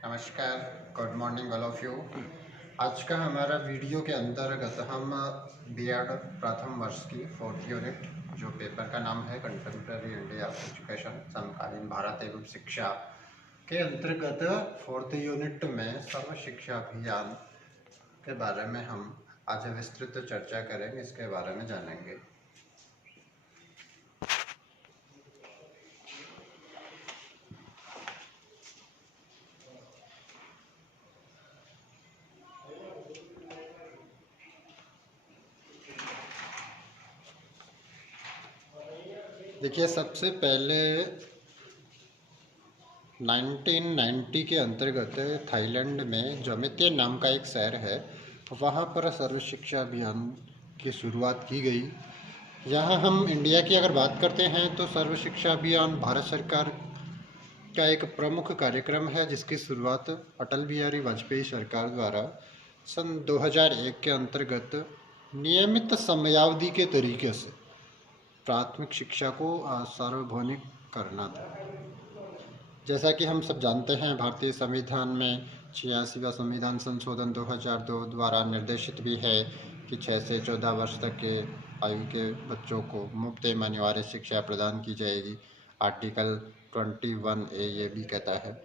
नमस्कार, good morning all of you. आज का हमारा वीडियो के अंतर्गत हम बीएड प्रथम वर्ष की फोर्थ यूनिट, जो पेपर का नाम है कंटेम्प्रेरी इंडिया एजुकेशन, समकालीन भारत एवं शिक्षा के अंतर्गत फोर्थ यूनिट में सर्व शिक्षा अभियान के बारे में हम आज विस्तृत चर्चा करेंगे, इसके बारे में जानेंगे। देखिए, सबसे पहले 1990 के अंतर्गत थाईलैंड में जमेतिया नाम का एक शहर है, वहाँ पर सर्व शिक्षा अभियान की शुरुआत की गई। यहाँ हम इंडिया की अगर बात करते हैं तो सर्व शिक्षा अभियान भारत सरकार का एक प्रमुख कार्यक्रम है, जिसकी शुरुआत अटल बिहारी वाजपेयी सरकार द्वारा सन 2001 के अंतर्गत नियमित समयावधि के तरीके से प्राथमिक शिक्षा को सार्वभौमिक करना था। जैसा कि हम सब जानते हैं, भारतीय संविधान में 86वां संविधान संशोधन 2002 द्वारा निर्देशित भी है कि 6 से 14 वर्ष तक के आयु के बच्चों को मुफ्त एवं अनिवार्य शिक्षा प्रदान की जाएगी। आर्टिकल 21A ये भी कहता है।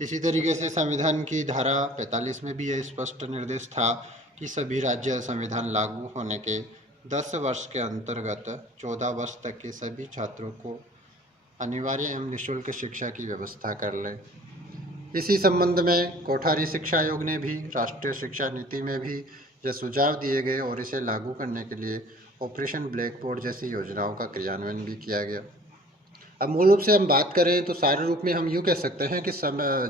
इसी तरीके से संविधान की धारा 45 में भी यह स्पष्ट निर्देश था कि सभी राज्य संविधान लागू होने के 10 वर्ष के अंतर्गत 14 वर्ष तक के सभी छात्रों को अनिवार्य एवं निःशुल्क शिक्षा की व्यवस्था कर लें। इसी संबंध में कोठारी शिक्षा आयोग ने भी राष्ट्रीय शिक्षा नीति में भी यह सुझाव दिए गए और इसे लागू करने के लिए ऑपरेशन ब्लैक बोर्ड जैसी योजनाओं का क्रियान्वयन भी किया गया। अब मूल रूप से हम बात करें तो सारे रूप में हम यूँ कह सकते हैं कि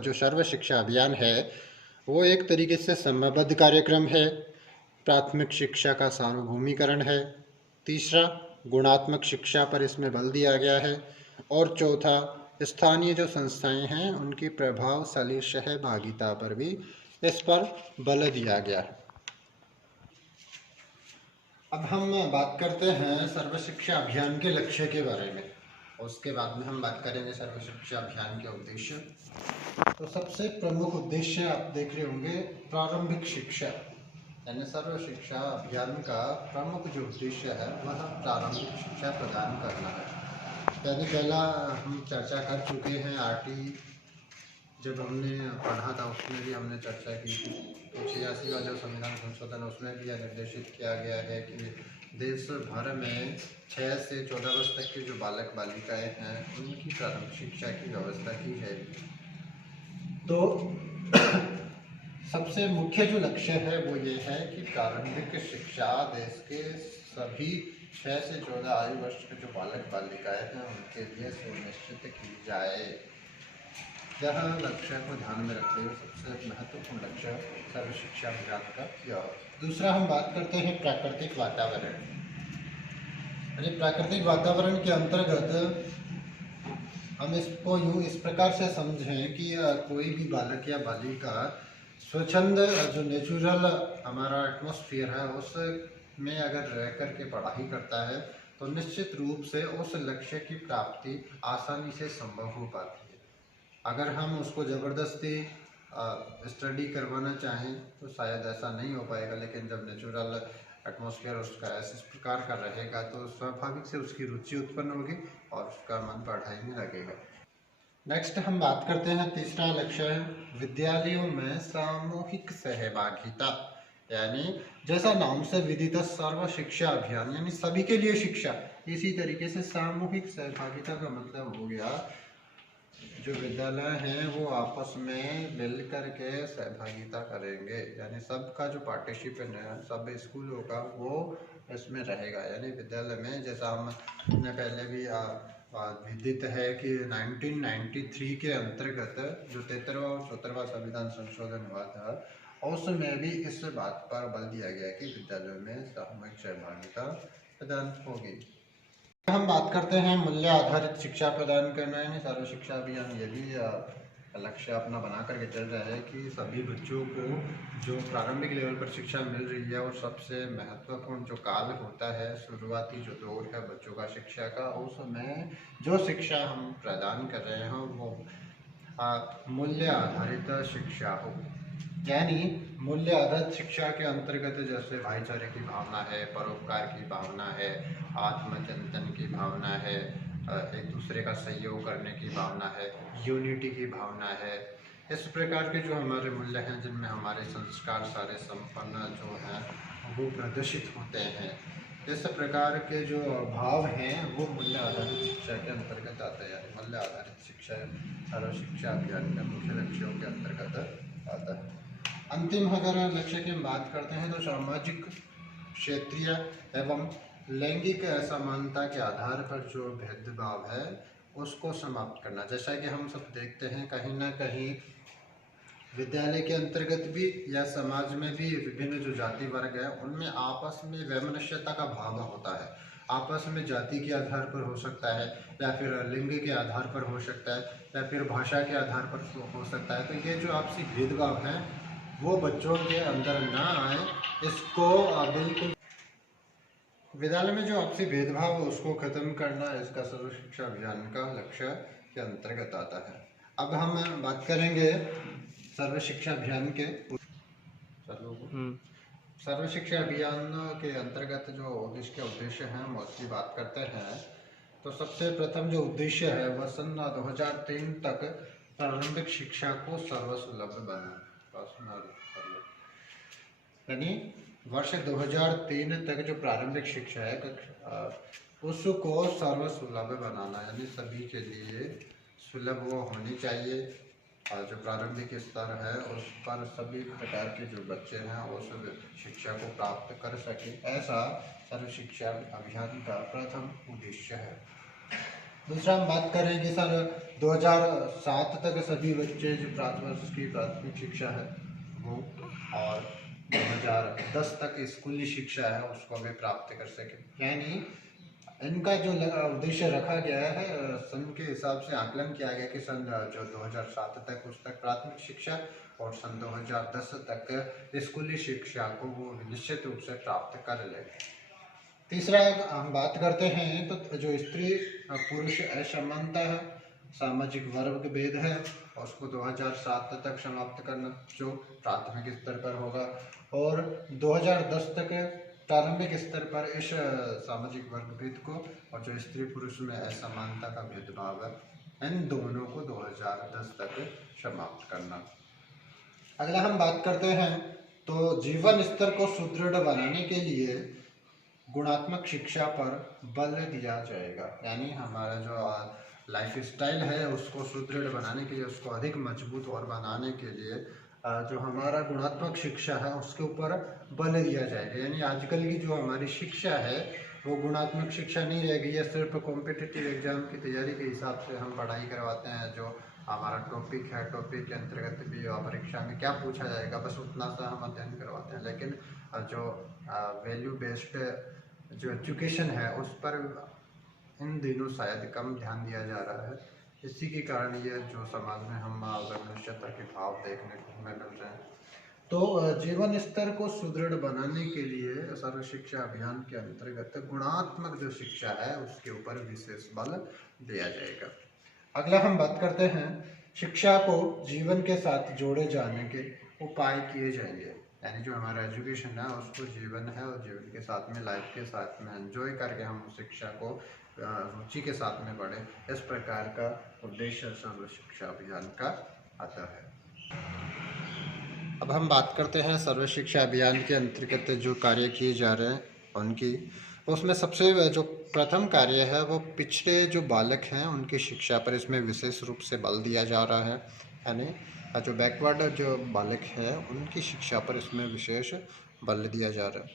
जो सर्व शिक्षा अभियान है वो एक तरीके से समयबद्ध कार्यक्रम है। प्राथमिक शिक्षा का सार्वभौमिकरण है। तीसरा, गुणात्मक शिक्षा पर इसमें बल दिया गया है। और चौथा, स्थानीय जो संस्थाएं हैं उनकी प्रभावशाली सहभागिता पर भी इस पर बल दिया गया है। अब हम बात करते हैं सर्व शिक्षा अभियान के लक्ष्य के बारे में, और उसके बाद में हम बात करेंगे सर्व शिक्षा अभियान के उद्देश्य। तो सबसे प्रमुख उद्देश्य आप देख रहे होंगे, प्रारंभिक शिक्षा, यानी सर्व शिक्षा अभियान का प्रमुख जो उद्देश्य है वह प्रारंभिक शिक्षा प्रदान करना है। यानी पहला हम चर्चा कर चुके हैं आरटी, जब हमने पढ़ा था उसमें भी हमने चर्चा की थी। तो 86 का जो संविधान संशोधन उसमें भी यह निर्देशित किया गया है कि देश भर में 6 से 14 वर्ष तक के जो बालक बालिकाएं हैं उनकी प्रारंभिक शिक्षा की व्यवस्था की है। तो सबसे मुख्य जो लक्ष्य है वो ये है कि प्रारंभिक शिक्षा देश के सभी 6 से 14 आयु वर्ष के जो बालक बालिकाएं हैं उनके लिए सुनिश्चित की जाए। यह लक्ष्य को ध्यान में रखते हुए सबसे महत्वपूर्ण लक्ष्य सर्व शिक्षा अभियान का यह। दूसरा, हम बात करते हैं प्राकृतिक वातावरण। यानी प्राकृतिक वातावरण के अंतर्गत हम इसको यूँ इस प्रकार से समझें कि कोई भी बालक या बालिका स्वच्छंद जो नेचुरल हमारा एटमॉस्फेयर है उस में अगर रह कर के पढ़ाई करता है तो निश्चित रूप से उस लक्ष्य की प्राप्ति आसानी से संभव हो पाती है। अगर हम उसको ज़बरदस्ती स्टडी करवाना चाहें तो शायद ऐसा नहीं हो पाएगा, लेकिन जब नेचुरल एटमॉस्फेयर उसका इस प्रकार का रहेगा तो स्वाभाविक से उसकी रुचि उत्पन्न होगी और उसका मन पढ़ाई में लगेगा। नेक्स्ट हम बात करते हैं, तीसरा लक्ष्य है विद्यालयों में सामूहिक सहभागिता। यानी जैसा नाम से विदित सर्व शिक्षा अभियान यानी सभी के लिए शिक्षा, इसी तरीके से सामूहिक सहभागिता का मतलब हो गया जो विद्यालय हैं वो आपस में मिल कर के सहभागिता करेंगे, यानी सबका जो पार्टिसिपेशन है सब स्कूलों का वो इसमें रहेगा। यानी विद्यालय में जैसा हमने पहले भी विदित है कि 1993 के अंतर्गत जो 73वां और 74वां संविधान संशोधन हुआ था उसमें भी इस बात पर बल दिया गया कि विद्यालयों में सामूहिक सहभागिता प्रदान होगी। हम बात करते हैं मूल्य आधारित शिक्षा प्रदान करना, यानी सर्व शिक्षा अभियान ये भी लक्ष्य अपना बना करके चल रहा है कि सभी बच्चों को जो प्रारंभिक लेवल पर शिक्षा मिल रही है और सबसे महत्वपूर्ण जो काल होता है शुरुआती जो दौर है बच्चों का शिक्षा का, उसमें जो शिक्षा हम प्रदान कर रहे हैं वो मूल्य आधारित शिक्षा हो। यानी मूल्य आधारित शिक्षा के अंतर्गत जैसे भाईचारे की भावना है, परोपकार की भावना है, आत्मचिंतन की भावना है, एक दूसरे का सहयोग करने की भावना है, यूनिटी की भावना है। इस प्रकार के जो हमारे मूल्य हैं जिनमें हमारे संस्कार सारे संपन्न जो हैं वो प्रदर्शित होते हैं, इस प्रकार के जो भाव हैं वो मूल्य आधारित शिक्षा के अंतर्गत आते हैं। यानी मूल्य आधारित शिक्षा सर्व शिक्षा अभियान के मुख्य लक्ष्यों के अंतर्गत आता है। अंतिम अगर लक्ष्य की हम बात करते हैं तो सामाजिक, क्षेत्रीय एवं लैंगिक असमानता के आधार पर जो भेदभाव है उसको समाप्त करना। जैसा कि हम सब देखते हैं कहीं ना कहीं विद्यालय के अंतर्गत भी या समाज में भी विभिन्न जो जाति वर्ग है उनमें आपस में वैमनस्यता का भाव होता है। आपस में जाति के आधार पर हो सकता है, या फिर लिंग के आधार पर हो सकता है, या फिर भाषा के आधार पर हो सकता है। तो ये जो आपसी भेदभाव है वो बच्चों के अंदर ना आए, इसको बिल्कुल विद्यालय में जो आपसी भेदभाव है उसको खत्म करना इसका सर्व शिक्षा अभियान का लक्ष्य के अंतर्गत आता है। अब हम बात करेंगे सर्व शिक्षा अभियान के सर्व शिक्षा अभियान के अंतर्गत जो इसके उद्देश्य हैं हम उसकी बात करते हैं। तो सबसे प्रथम जो उद्देश्य है वह सन 2003 तक प्रारंभिक शिक्षा को सर्वसुलभ बनाना। यानी वर्ष 2003 तक जो प्रारंभिक शिक्षा है उसको सर्वसुलभ बनाना, यानी सभी के लिए सुलभ वो होनी चाहिए। और जो प्रारंभिक स्तर है उस पर सभी प्रकार के जो बच्चे हैं वो सब शिक्षा को प्राप्त कर सके, ऐसा सर्व शिक्षा अभियान का प्रथम उद्देश्य है। दूसरा हम बात करें कि सर 2007 तक सभी बच्चे जो वर्ष की प्राथमिक शिक्षा है वो, और 2010 तक स्कूली शिक्षा है उसको भी प्राप्त कर सके। यानी इनका जो उद्देश्य रखा गया है सन के हिसाब से आकलन किया गया कि सन जो 2007 तक उस तक प्राथमिक शिक्षा और सन 2010 तक स्कूली शिक्षा को वो निश्चित रूप से प्राप्त कर ले। तीसरा हम बात करते हैं तो जो स्त्री पुरुष असमानता है, सामाजिक वर्ग भेद है, उसको 2007 तक समाप्त करना जो प्राथमिक स्तर पर होगा, और 2010 तक प्रारंभिक स्तर पर इस सामाजिक वर्ग भेद को और जो स्त्री पुरुष में असमानता का भेदभाव है इन दोनों को 2010 तक समाप्त करना। अगला हम बात करते हैं तो जीवन स्तर को सुदृढ़ बनाने के लिए गुणात्मक शिक्षा पर बल दिया जाएगा। यानी हमारा जो लाइफ स्टाइल है उसको सुदृढ़ बनाने के लिए, उसको अधिक मजबूत और बनाने के लिए जो हमारा गुणात्मक शिक्षा है उसके ऊपर बल दिया जाएगा। यानी आजकल की जो हमारी शिक्षा है वो गुणात्मक शिक्षा नहीं रह गई है, सिर्फ कॉम्पिटिटिव एग्जाम की तैयारी के हिसाब से हम पढ़ाई करवाते हैं। जो हमारा टॉपिक है, टॉपिक के अंतर्गत भी परीक्षा में क्या पूछा जाएगा बस उतना सा हम अध्ययन करवाते हैं, लेकिन जो वैल्यू बेस्ड जो एजुकेशन है उस पर इन दिनों शायद कम ध्यान दिया जा रहा है। इसी के कारण ये जो समाज में हम वैमनस्यता के भाव देखने को हमें मिल रहे हैं। तो जीवन स्तर को सुदृढ़ बनाने के लिए सर्व शिक्षा अभियान के अंतर्गत गुणात्मक जो शिक्षा है उसके ऊपर विशेष बल दिया जाएगा। अगला हम बात करते हैं शिक्षा को जीवन के साथ जोड़े जाने के उपाय किए जाएंगे। यानी जो हमारा एजुकेशन है उसको जीवन है और जीवन के साथ में, लाइफ के साथ में एंजॉय करके हम शिक्षा को रुचि के साथ में बढ़े, इस प्रकार का उद्देश्य सर्व शिक्षा अभियान का आता है। अब हम बात करते हैं सर्व शिक्षा अभियान के अंतर्गत जो कार्य किए जा रहे हैं उनकी। उसमें सबसे जो प्रथम कार्य है वो पिछड़े जो बालक हैं उनकी शिक्षा पर इसमें विशेष रूप से बल दिया जा रहा है। यानी जो बैकवर्ड जो बालक है उनकी शिक्षा पर इसमें विशेष बल दिया जा रहा है।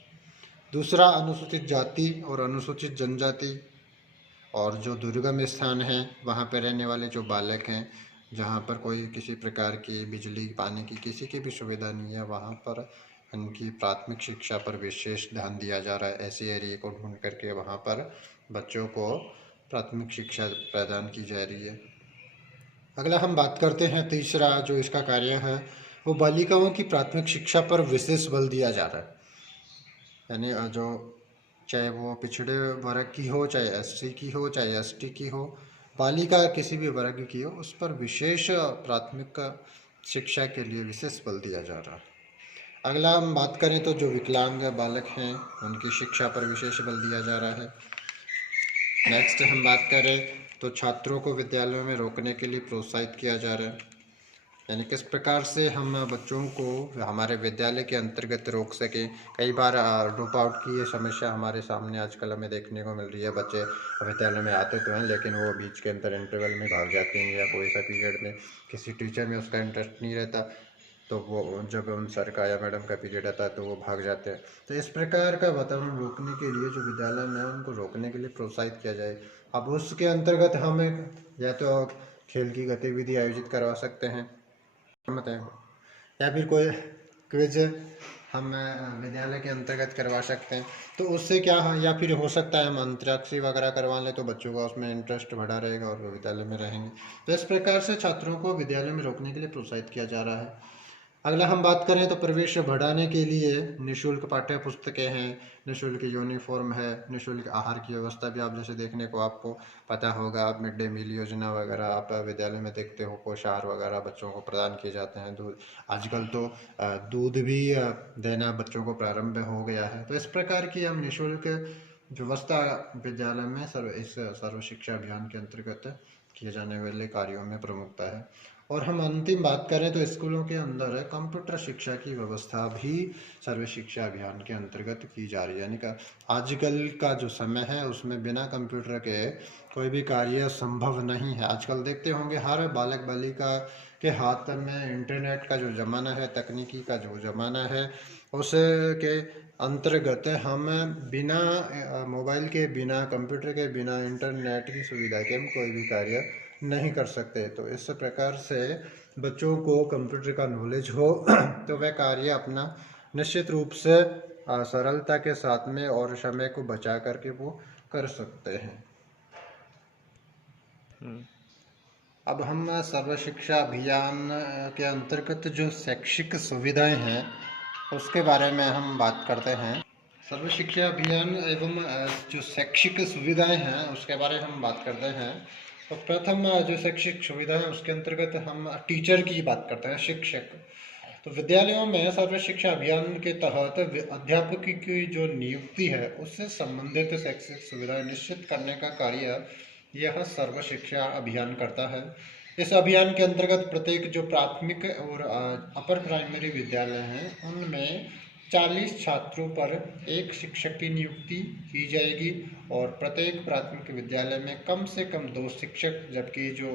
दूसरा, अनुसूचित जाति और अनुसूचित जनजाति और जो दुर्गम स्थान है वहाँ पर रहने वाले जो बालक हैं, जहाँ पर कोई किसी प्रकार की बिजली पानी की किसी की भी सुविधा नहीं है, वहाँ पर उनकी प्राथमिक शिक्षा पर विशेष ध्यान दिया जा रहा है। ऐसे एरिया को ढूंढ करके वहाँ पर बच्चों को प्राथमिक शिक्षा प्रदान की जा रही है। अगला हम बात करते हैं तीसरा जो इसका कार्य है वो बालिकाओं की प्राथमिक शिक्षा पर विशेष बल दिया जा रहा है। यानी जो चाहे वो पिछड़े वर्ग की हो, चाहे एससी की हो, चाहे एसटी की हो, बालिका किसी भी वर्ग की हो उस पर विशेष प्राथमिक शिक्षा के लिए विशेष बल दिया जा रहा है। अगला हम बात करें तो जो विकलांग बालक हैं उनकी शिक्षा पर विशेष बल दिया जा रहा है। नेक्स्ट हम बात करें तो छात्रों को विद्यालयों में रोकने के लिए प्रोत्साहित किया जा रहा है, यानी किस प्रकार से हम बच्चों को हमारे विद्यालय के अंतर्गत रोक सकें। कई बार ड्रॉप आउट की ये समस्या हमारे सामने आजकल हमें देखने को मिल रही है। बच्चे विद्यालय में आते तो हैं लेकिन वो बीच के अंदर इंटरवल में भाग जाते हैं या कोई सा पीरियड में किसी टीचर में उसका इंटरेस्ट नहीं रहता, तो वो जब उन सर का या मैडम का पीरियड आता है तो वो भाग जाते हैं। तो इस प्रकार का वातावरण रोकने के लिए जो विद्यालय में उनको रोकने के लिए प्रोत्साहित किया जाए। अब उसके अंतर्गत हम या तो खेल की गतिविधि आयोजित करवा सकते हैं या फिर कोई क्विज हम विद्यालय के अंतर्गत करवा सकते हैं, तो उससे क्या है, या फिर हो सकता है हम अंतरिक्ष वगैरह करवा लें तो बच्चों का उसमें इंटरेस्ट बढ़ा रहेगा और वो विद्यालय में रहेंगे। तो इस प्रकार से छात्रों को विद्यालय में रोकने के लिए प्रोत्साहित किया जा रहा है। अगला हम बात करें तो प्रवेश बढ़ाने के लिए निःशुल्क पाठ्य पुस्तकें हैं, निःशुल्क यूनिफॉर्म है, निःशुल्क आहार की व्यवस्था भी आप जैसे देखने को आपको पता होगा, आप मिड डे मील योजना वगैरह आप विद्यालय में देखते हो, पोषाहार वगैरह बच्चों को प्रदान किए जाते हैं। दूध आजकल तो दूध भी देना बच्चों को प्रारंभ हो गया है। तो इस प्रकार की हम निःशुल्क व्यवस्था विद्यालय में इस सर्व शिक्षा अभियान के अंतर्गत किए जाने वाले कार्यों में प्रमुखता है। और हम अंतिम बात करें तो स्कूलों के अंदर कंप्यूटर शिक्षा की व्यवस्था भी सर्व शिक्षा अभियान के अंतर्गत की जा रही है, यानी कि आजकल का जो समय है उसमें बिना कंप्यूटर के कोई भी कार्य संभव नहीं है। आजकल देखते होंगे हर बालक बालिका के हाथ में इंटरनेट का जो ज़माना है, तकनीकी का जो ज़माना है, उसके अंतर्गत हम बिना मोबाइल के, बिना कंप्यूटर के, बिना इंटरनेट की सुविधा के हम कोई भी कार्य नहीं कर सकते। तो इस प्रकार से बच्चों को कंप्यूटर का नॉलेज हो तो वह कार्य अपना निश्चित रूप से सरलता के साथ में और समय को बचा करके वो कर सकते हैं। अब हम सर्व शिक्षा अभियान के अंतर्गत जो शैक्षिक सुविधाएं हैं उसके बारे में हम बात करते हैं। सर्व शिक्षा अभियान एवं जो शैक्षिक सुविधाएं हैं उसके बारे में हम बात करते हैं। तो प्रथम जो शैक्षिक सुविधा है उसके अंतर्गत हम टीचर की बात करते हैं, शिक्षक। तो विद्यालयों में सर्व शिक्षा अभियान के तहत अध्यापक की जो नियुक्ति है उससे संबंधित शैक्षिक सुविधाएं निश्चित करने का कार्य यह सर्व शिक्षा अभियान करता है। इस अभियान के अंतर्गत प्रत्येक जो प्राथमिक और अपर प्राइमरी विद्यालय हैं उनमें 40 छात्रों पर एक शिक्षक की नियुक्ति की जाएगी और प्रत्येक प्राथमिक विद्यालय में कम से कम 2 शिक्षक, जबकि जो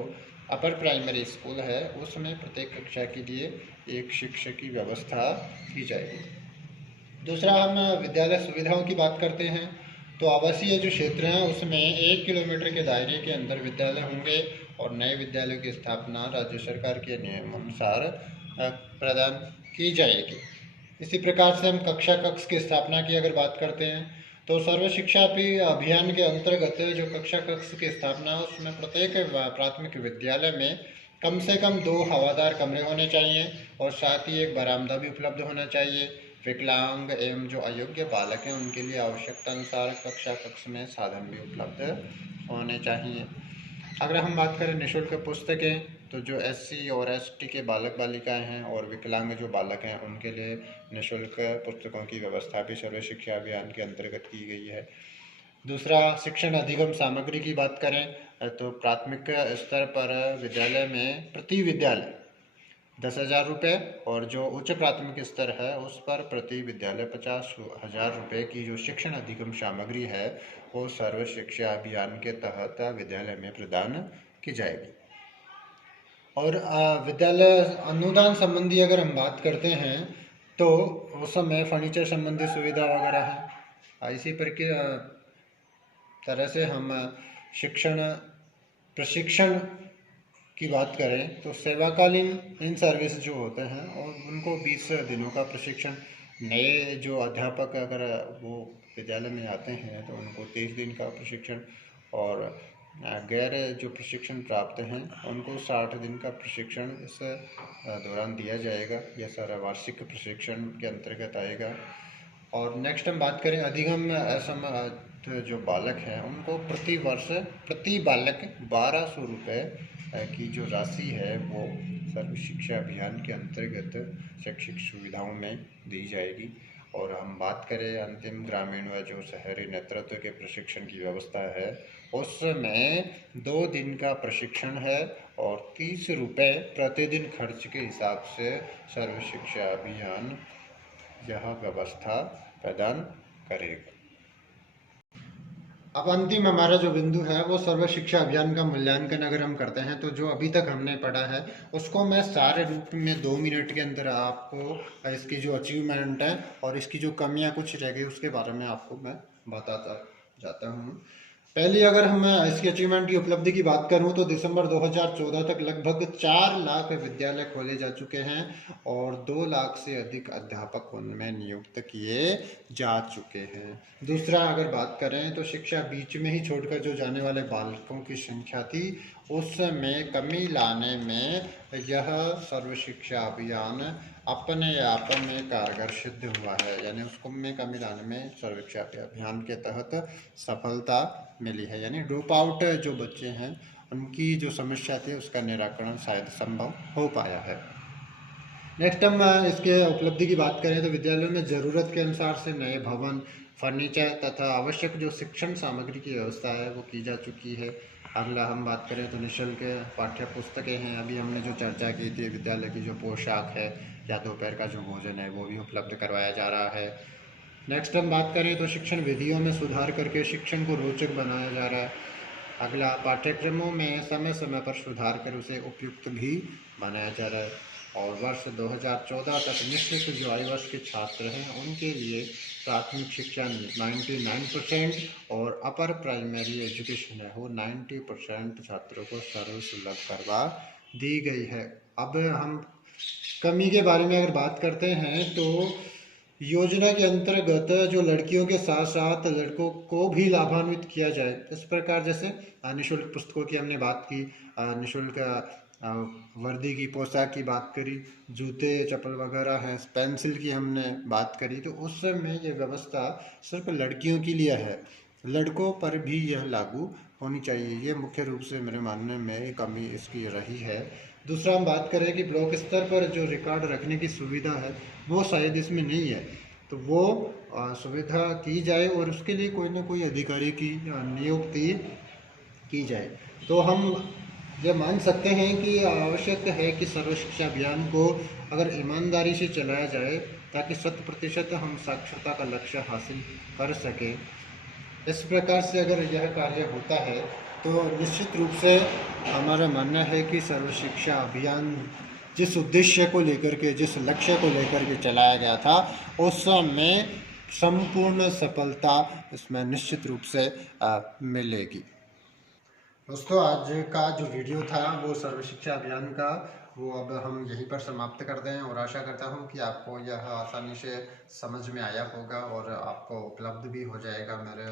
अपर प्राइमरी स्कूल है उसमें प्रत्येक कक्षा के लिए एक शिक्षक की व्यवस्था की जाएगी। दूसरा हम विद्यालय सुविधाओं की बात करते हैं। तो आवासीय जो क्षेत्र हैं उसमें 1 किलोमीटर के दायरे के अंदर विद्यालय होंगे और नए विद्यालयों की स्थापना राज्य सरकार के नियमानुसार प्रदान की जाएगी। इसी प्रकार से हम कक्षा कक्ष की स्थापना की अगर बात करते हैं तो सर्व शिक्षा अभियान के अंतर्गत जो कक्षा कक्ष की स्थापना है उसमें प्रत्येक प्राथमिक विद्यालय में कम से कम 2 हवादार कमरे होने चाहिए और साथ ही एक बरामदा भी उपलब्ध होना चाहिए। विकलांग एवं जो अयोग्य बालक हैं उनके लिए आवश्यकता अनुसार कक्षा कक्ष में साधन भी उपलब्ध होने चाहिए। अगर हम बात करें निःशुल्क पुस्तकें, तो जो SC और ST के बालक बालिकाएं हैं और विकलांग जो बालक हैं उनके लिए निःशुल्क पुस्तकों की व्यवस्था भी सर्व शिक्षा अभियान के अंतर्गत की गई है। दूसरा, शिक्षण अधिगम सामग्री की बात करें तो प्राथमिक स्तर पर विद्यालय में प्रति विद्यालय 10,000 रुपये और जो उच्च प्राथमिक स्तर है उस पर प्रति विद्यालय 50,000 रुपये की जो शिक्षण अधिगम सामग्री है वो सर्व शिक्षा अभियान के तहत विद्यालय में प्रदान की जाएगी। और विद्यालय अनुदान संबंधी अगर हम बात करते हैं तो उस समय फर्नीचर संबंधी सुविधा वगैरह है। इसी तरह से हम प्रशिक्षण की बात करें तो सेवाकालीन इन सर्विस जो होते हैं और उनको 20 दिनों का प्रशिक्षण, नए जो अध्यापक अगर वो विद्यालय में आते हैं तो उनको 23 दिन का प्रशिक्षण और गैर जो प्रशिक्षण प्राप्त हैं उनको 60 दिन का प्रशिक्षण इस दौरान दिया जाएगा। यह सारा वार्षिक प्रशिक्षण के अंतर्गत आएगा। और नेक्स्ट हम बात करें अधिगम जो बालक हैं उनको प्रति वर्ष प्रति बालक 1200 रुपये की जो राशि है वो सर्व शिक्षा अभियान के अंतर्गत शैक्षिक सुविधाओं में दी जाएगी। और हम बात करें अंतिम ग्रामीण व जो शहरी नेतृत्व के प्रशिक्षण की व्यवस्था है, उसमें 2 दिन का प्रशिक्षण है और 30 रुपये प्रतिदिन खर्च के हिसाब से सर्व शिक्षा अभियान यह व्यवस्था प्रदान करेगा। अब अंतिम हमारा जो बिंदु है वो सर्व शिक्षा अभियान का मूल्यांकन अगर हम करते हैं तो जो अभी तक हमने पढ़ा है उसको मैं सारे रूप में 2 मिनट के अंदर आपको इसकी जो अचीवमेंट है और इसकी जो कमियां कुछ रह गई उसके बारे में आपको मैं बताता जाता हूँ। पहली अगर हम इसकी अचीवमेंट की उपलब्धि की बात करूं तो दिसंबर 2014 तक लगभग 4 लाख विद्यालय खोले जा चुके हैं और 2 लाख से अधिक अध्यापक उनमें नियुक्त किए जा चुके हैं। दूसरा अगर बात करें तो शिक्षा बीच में ही छोड़कर जो जाने वाले बालकों की संख्या थी उसमें कमी लाने में यह सर्व शिक्षा अभियान अपने आप में कारगर सिद्ध हुआ है, यानी उसको में कमी लाने में सर्व शिक्षा अभियान के तहत सफलता मिली है। यानी ड्रॉप आउट जो बच्चे हैं उनकी जो समस्या थी उसका निराकरण शायद संभव हो पाया है। नेक्स्ट हम इसके उपलब्धि की बात करें तो विद्यालयों में ज़रूरत के अनुसार से नए भवन, फर्नीचर तथा आवश्यक जो शिक्षण सामग्री की व्यवस्था है वो की जा चुकी है। अगला हम बात करें तो निःशुल्क पाठ्य पुस्तकें हैं। अभी हमने जो चर्चा की थी विद्यालय की जो पोशाक है या दोपहर का जो भोजन है वो भी उपलब्ध करवाया जा रहा है। नेक्स्ट हम बात करें तो शिक्षण विधियों में सुधार करके शिक्षण को रोचक बनाया जा रहा है। अगला पाठ्यक्रमों में समय समय पर सुधार कर उसे उपयुक्त भी बनाया जा रहा है। और वर्ष 2014 तक निश्चित जो आयु वर्ष के छात्र हैं उनके लिए प्राथमिक शिक्षा 99% और अपर प्राइमरी एजुकेशन है वो 90% छात्रों को सर्वसुलभ करवा दी गई है। अब हम कमी के बारे में अगर बात करते हैं तो योजना के अंतर्गत जो लड़कियों के साथ साथ लड़कों को भी लाभान्वित किया जाए, इस प्रकार जैसे निःशुल्क पुस्तकों की हमने बात की, निःशुल्क वर्दी की पोशाक की बात करी, जूते चप्पल वगैरह हैं, पेंसिल की हमने बात करी, तो उस समय ये व्यवस्था सिर्फ लड़कियों के लिए है, लड़कों पर भी यह लागू होनी चाहिए। ये मुख्य रूप से मेरे मानने में कमी इसकी रही है। दूसरा हम बात करें कि ब्लॉक स्तर पर जो रिकॉर्ड रखने की सुविधा है वो शायद इसमें नहीं है, तो वो सुविधा की जाए और उसके लिए कोई ना कोई अधिकारी की नियुक्ति की जाए। तो हम ये मान सकते हैं कि आवश्यक है कि सर्व शिक्षा अभियान को अगर ईमानदारी से चलाया जाए ताकि 100% हम साक्षरता का लक्ष्य हासिल कर सकें। इस प्रकार से अगर यह कार्य होता है तो निश्चित रूप से हमारा मानना है कि सर्व शिक्षा अभियान जिस उद्देश्य को लेकर के, जिस लक्ष्य को लेकर के चलाया गया था उसमें संपूर्ण सफलता इसमें निश्चित रूप से मिलेगी। दोस्तों आज का जो वीडियो था वो सर्व शिक्षा अभियान का वो अब हम यहीं पर समाप्त करते हैं और आशा करता हूँ कि आपको यह आसानी से समझ में आया होगा और आपको उपलब्ध भी हो जाएगा मेरे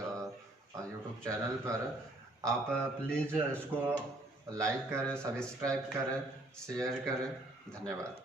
YouTube चैनल पर। आप प्लीज़ इसको लाइक करें, सब्सक्राइब करें, शेयर करें। धन्यवाद।